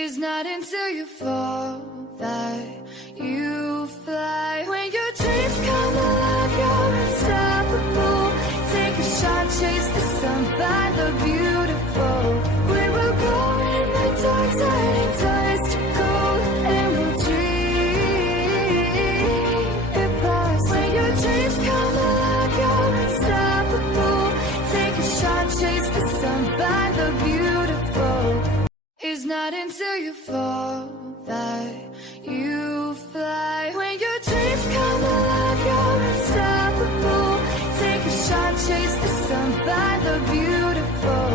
It's not until you fall that you fly. When your dreams come alive, you're unstoppable. Take a shot, chase the sun, find the beautiful. We will go in the dark, turning dust to gold, and we'll dream it past. When your dreams come alive, you're unstoppable. Take a shot, chase the sun, find the beautiful. It's not until you fall that you fly. When your dreams come alive, you're unstoppable. Take a shot, chase the sun, find the beautiful.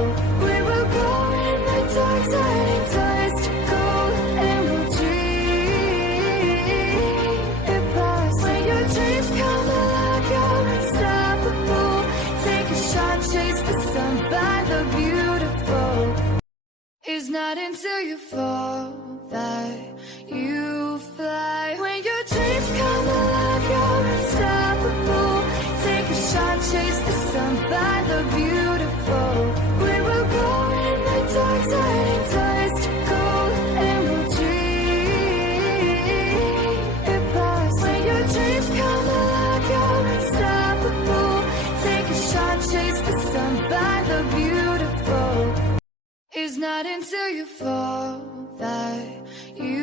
We will go in the dark, turning dust to gold, and we'll dream it past. When your dreams come alive, you're unstoppable. Take a shot, chase the sun, find the beautiful. It's not until you fall that you fly. When your dreams come alive, you're unstoppable. Take a shot, chase the sun, find the beautiful. We will go in the dark, turning dust to gold, and we'll dream it past. When your dreams come alive, you're unstoppable. Take a shot, chase the sun, find the beautiful. It's not until you fall that you